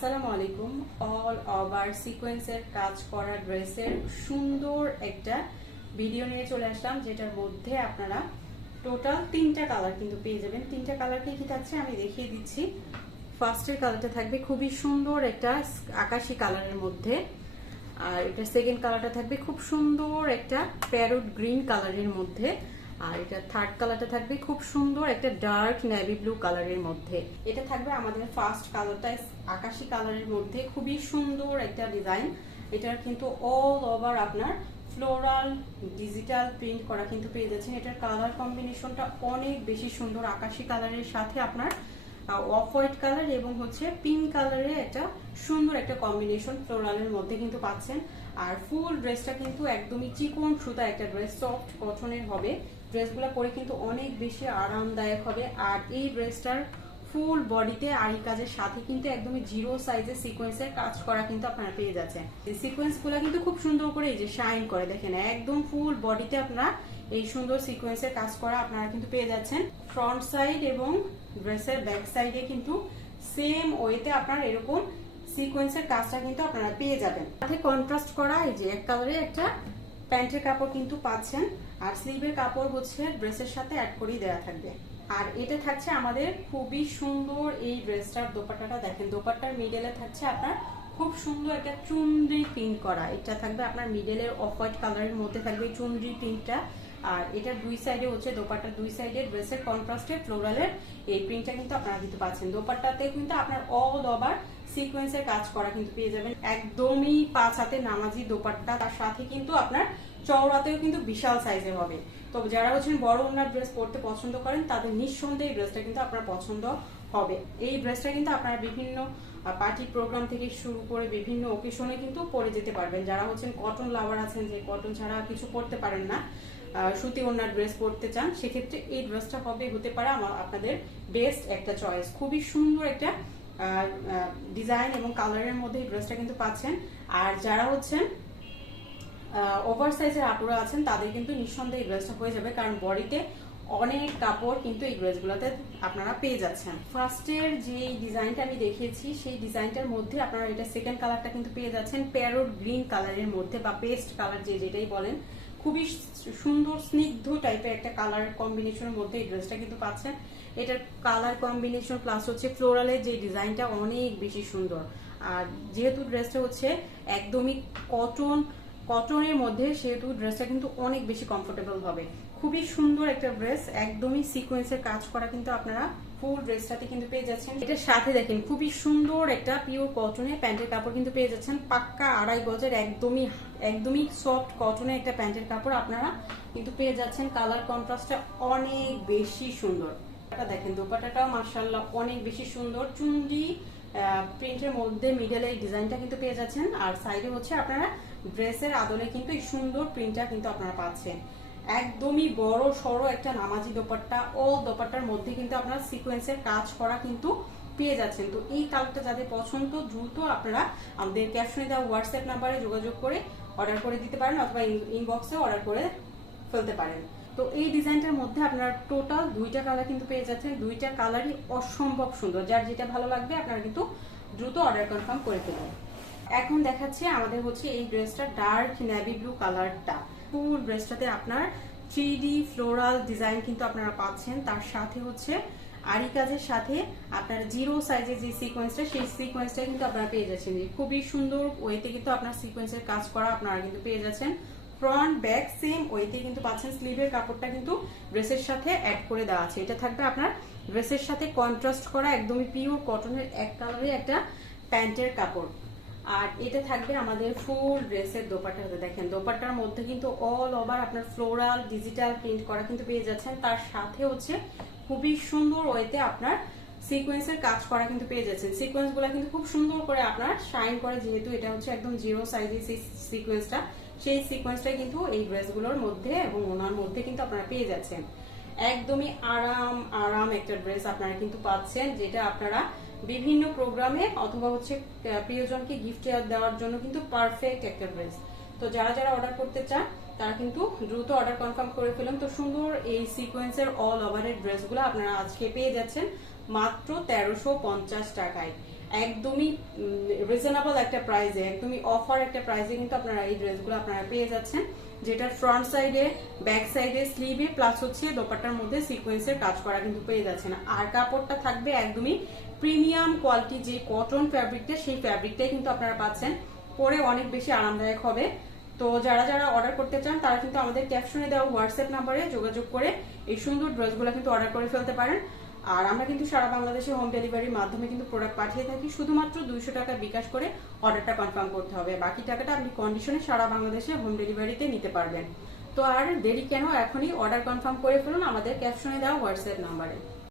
আসসালামু আলাইকুম। All over সিকোয়েন্সের কাজ করা ড্রেসের সুন্দর একটা ভিডিও নিয়ে চলে আসলাম, যেটার মধ্যে আপনারা টোটাল তিনটা কালার কিন্তু পেয়ে যাবেন। তিনটা কালার কি থাকছে আমি দেখিয়ে দিচ্ছি। ফার্স্টের কালারটা থাকবে খুবই সুন্দর একটা আকাশি কালারের মধ্যে। আর এটা সেকেন্ড কালারটা থাকবে খুব সুন্দর একটা প্যারোট গ্রিন কালারের মধ্যে। আর এটা থার্ড কালারটা থাকবে খুব সুন্দর একটা ডার্ক নেভি ব্লু কালারের মধ্যে। এটা থাকবে আমাদের ফার্স্ট কালারটা আকাশি কালারের মধ্যে। খুবই সুন্দর একটা ডিজাইন এটার কিন্তু অল ওভার আপনার ফ্লোরাল ডিজিটাল প্রিন্ট করা কিন্তু পেয়ে যাচ্ছেন। এটার কালার কম্বিনেশনটা অনেক বেশি সুন্দর। আকাশি কালারের সাথে আপনার অফ হোয়াইট কালার এবং হচ্ছে পিঙ্ক কালারের একটা সুন্দর একটা কম্বিনেশন ফ্লোরালের মধ্যে কিন্তু পাচ্ছেন। আর ফুল ড্রেসটা কিন্তু একদমই চিকন সুতা একটা ড্রেস সফট কটনের হবে। ড্রেসগুলো পরে কিন্তু অনেক বেশি আরামদায়ক হবে। আর এই ড্রেসটার ফুল বডিতে আরি কাজের সাথে কিন্তু একদমই জিরো সাইজের সিকোয়েন্সের কাজ করা কিন্তু আপনারা পেয়ে যাচ্ছেন। এই সিকোয়েন্সগুলো কিন্তু খুব সুন্দর করে এই যে শাইন করে, দেখেন, একদম ফুল বডিতে আপনারা এই সুন্দর সিকোয়েন্সের কাজ করা আপনারা কিন্তু পেয়ে যাচ্ছেন। ফ্রন্ট সাইড এবং ড্রেসের ব্যাক সাইডে কিন্তু সেম ওয়েতে আপনার এরকম সিকোয়েন্সের কাজটা কিন্তু আপনারা পেয়ে যাবেন। সাথে কন্ট্রাস্ট করা, এই যে এক কালারে একটা প্যান্টের কাপড় কিন্তু পাচ্ছেন। আর স্লিভের কাপড় হচ্ছে ড্রেসের সাথে অ্যাড করেই দেওয়া থাকবে। আর এটা থাকছে আমাদের খুবই সুন্দর এই ড্রেসটার দোপাট্টাটা। দেখেন, দোপাট্টার মিডলে থাকছে আপনার খুব সুন্দর একটা চুনরি প্রিন্ট করা। এটা থাকবে আপনার মিডলের অফ হোয়াইট কালারের মধ্যে থাকবে চুনরি প্রিন্টটা আর এটার দুই সাইডে হচ্ছে দোপাট্টার দুই সাইডে ড্রেসের কন্ট্রাস্টে ফ্লোরালের এই প্রিন্টটা কিন্তু আপনারা কিন্তু পাচ্ছেন। দোপাট্টাতে কিন্তু আপনার অল ওভার সিকোয়েন্সের কাজ করা কিন্তু পেয়ে যাবেন। একদমই পাঁচ হাতে নামাজি দোপাট্টা, তার সাথে কিন্তু আপনার চওড়াতেও কিন্তু বিশাল সাইজের হবে। তো যারা হচ্ছেন বড় ওনার ড্রেস পরতে পছন্দ করেন, তাদের নিঃসন্দেহে ড্রেসটা কিন্তু আপনার পছন্দ হবে। এই ড্রেসটা কিন্তু আপনারা বিভিন্ন পার্টি প্রোগ্রাম থেকে শুরু করে বিভিন্ন ওকেশনে কিন্তু পরে যেতে পারবেন। যারা হচ্ছেন কটন লাভার আছেন, যে কটন ছাড়া কিছু পরতে পারেন না সুতি ওনার ড্রেস পরতে চান, সেক্ষেত্রে এই ড্রেসটা হবে, হতে পারে আমার, আপনাদের বেস্ট একটা চয়েস খুবই সুন্দর একটা ডিজাইন এবং কালারের মধ্যে এই ড্রেসটা কিন্তু পাচ্ছেন। আর যারা হচ্ছেন ওভার সাইজের আপুরা আছেন, তাদের কিন্তু নিঃসন্দেহে এই ড্রেসটা হয়ে যাবে। কারণ বডিতে অনেক কাপড় কিন্তু এই ড্রেসগুলোতে আপনারা পেয়ে যাচ্ছেন। ফার্স্টের যে ডিজাইনটা আমি দেখিয়েছি, সেই ডিজাইনটার মধ্যে আপনারা এটা সেকেন্ড কালারটা কিন্তু পেয়ে যাচ্ছেন। প্যারোট গ্রিন কালারের মধ্যে বা পেস্ট কালার যে যেটাই বলেন খুবই সুন্দর, স্নিগ্ধ টাইপের একটা কালার কম্বিনেশনের মধ্যে এই ড্রেসটা কিন্তু পাচ্ছেন। এটার কালার কম্বিনেশন প্লাস হচ্ছে ফ্লোরালের যে ডিজাইনটা অনেক বেশি সুন্দর। আর যেহেতু ড্রেসটা হচ্ছে একদমই কটন কটনের মধ্যে সেহেতু ড্রেসটা কিন্তু অনেক বেশি কমফোর্টেবল হবে। খুবই সুন্দর একটা ড্রেস একদমই সিকোয়েন্সের কাজ করা কিন্তু আপনারা ফুল ড্রেসটাতে কিন্তু পেয়ে যাচ্ছেন। এটার সাথে দেখেন, খুবই সুন্দর একটা পিওর কটনের প্যান্টের কাপড় কিন্তু পেয়ে যাচ্ছেন। পাক্কা আড়াই গজের একদমই একদমই সফট কটনের একটা প্যান্টের কাপড় আপনারা কিন্তু পেয়ে যাচ্ছেন। কালার কন্ট্রাস্টটা অনেক বেশি সুন্দর। দেখেন দোপাটাটাও মার্শাল্লাহ অনেক বেশি সুন্দর। চুন্ডি প্রিন্টের মধ্যে মিডলে এই ডিজাইনটা কিন্তু পেয়ে যাচ্ছেন। আর সাইডে হচ্ছে আপনারা ড্রেসের আদলে কিন্তু এই সুন্দর প্রিন্টটা কিন্তু আপনারা পাচ্ছেন। একদমই বড় সড়ো একটা নামাজি দোপাট্টা ও দোপাট্টার মধ্যে কিন্তু আপনারা সিকোয়েন্সের কাজ করা কিন্তু পেয়ে যাচ্ছেন। তো এই কালারটা যাদের পছন্দ, দ্রুত আপনারা আমাদের ক্যাপশনে দেওয়া হোয়াটসঅ্যাপ নাম্বারে যোগাযোগ করে অর্ডার করে দিতে পারেন অথবা ইনবক্সে অর্ডার করে ফেলতে পারেন। তো এই ডিজাইনটার মধ্যে আপনার টোটাল দুইটা কালার কিন্তু পেয়ে যাচ্ছেন। দুইটা কালারই অসম্ভব সুন্দর। যার যেটা ভালো লাগবে, আপনারা কিন্তু দ্রুত অর্ডার কনফার্ম করে ফেলুন। এখন দেখাচ্ছে আমাদের হচ্ছে এই ড্রেসটা ডার্ক নেভি ব্লু কালারটা ফুল ড্রেসটাতে আপনার থ্রি ফ্লোরাল ডিজাইন কিন্তু আপনারা পাচ্ছেন। তার সাথে হচ্ছে আরি কাজের সাথে আপনার জিরো সাইজের যে সিকোয়েন্সটা সেই সিকোয়েন্সটা কিন্তু আপনারা পেয়ে যাচ্ছেন। খুবই সুন্দর ওয়েতে কিন্তু আপনার সিকোয়েন্সের কাজ করা আপনারা কিন্তু পেয়ে যাচ্ছেন। ফ্রন্ট ব্যাক সেম ওয়েতে কিন্তু পাচ্ছেন স্লিভের কাপড়টা কিন্তু ড্রেসের সাথে অ্যাড করে দেওয়া আছে। এটা থাকবে আপনার ড্রেসের সাথে কন্ট্রাস্ট করা একদমই পিওর কটনের এক কালারের একটা প্যান্টের কাপড়। আর এটা থাকবে আমাদের ফুল ড্রেসের দোপাট্টা হতে দেখেন, দোপাট্টার মধ্যে কিন্তু অল ওভার আপনার ফ্লোরাল ডিজিটাল প্রিন্ট করা কিন্তু পেয়ে যাচ্ছেন। তার সাথে হচ্ছে খুবই সুন্দর ওয়েতে আপনার সিকোয়েন্সের কাজ করা কিন্তু পেয়ে যাচ্ছেন। সিকোয়েন্সগুলা কিন্তু খুব সুন্দর করে আপনার শাইন করে, যেহেতু এটা হচ্ছে একদম জিরো সাইজের সিকোয়েন্সটা সেই সিকোয়েন্সটা কিন্তু এই ড্রেসগুলোর মধ্যে এবং ওনার মধ্যে কিন্তু আপনারা পেয়ে যাচ্ছেন। একদমই আরাম আরাম একটা ড্রেস আপনারা কিন্তু পাচ্ছেন, যেটা আপনারা বিভিন্ন প্রোগ্রামে অথবা হচ্ছে প্রিয়জনকে গিফট দেওয়ার জন্য কিন্তু পারফেক্ট একটা ড্রেস তো যারা যারা অর্ডার করতে চান, তারা কিন্তু দ্রুত অর্ডার কনফার্ম করে ফেলুন। তো সুন্দর এই সিকোয়েন্সের অল ওভারের ড্রেসগুলো আপনারা আজকে পেয়ে যাচ্ছেন মাত্র তেরোশো টাকায়। একদমই রিজনেবল একটা প্রাইসে একদমই অফার একটা প্রাইসে কিন্তু আপনারা এই ড্রেসগুলো আপনারা পেয়ে যাচ্ছেন, যেটা ফ্রন্ট সাইডে ব্যাক সাইডে স্লিভে প্লাস হচ্ছে দোপাট্টার মধ্যে সিকোয়েন্সের কাজ করা কিন্তু পেয়ে যাচ্ছেন। আর কাপড়টা থাকবে একদমই প্রিমিয়াম কোয়ালিটি যে কটন ফ্যাব্রিকটা সেই ফ্যাব্রিকটাই কিন্তু আপনারা পাচ্ছেন। পরে অনেক বেশি আরামদায়ক হবে। তো যারা যারা অর্ডার করতে চান, তারা কিন্তু আমাদের ক্যাপশনে দেওয়া হোয়াটসঅ্যাপ নাম্বারে যোগাযোগ করে এই সুন্দর ড্রেসগুলো কিন্তু অর্ডার করে ফেলতে পারেন। আর আমরা কিন্তু সারা বাংলাদেশে হোম ডেলিভারির মাধ্যমে কিন্তু প্রোডাক্ট পাঠিয়ে থাকি। শুধুমাত্র দুইশো টাকা বিকাশ করে অর্ডারটা কনফার্ম করতে হবে। বাকি টাকাটা আপনি কন্ডিশনে সারা বাংলাদেশে হোম ডেলিভারিতে নিতে পারবেন। তো আর দেরি কেন? এখনই অর্ডার কনফার্ম করে ফেলুন। আমাদের ক্যাপশনে দেওয়া হোয়াটসঅ্যাপ নাম্বারে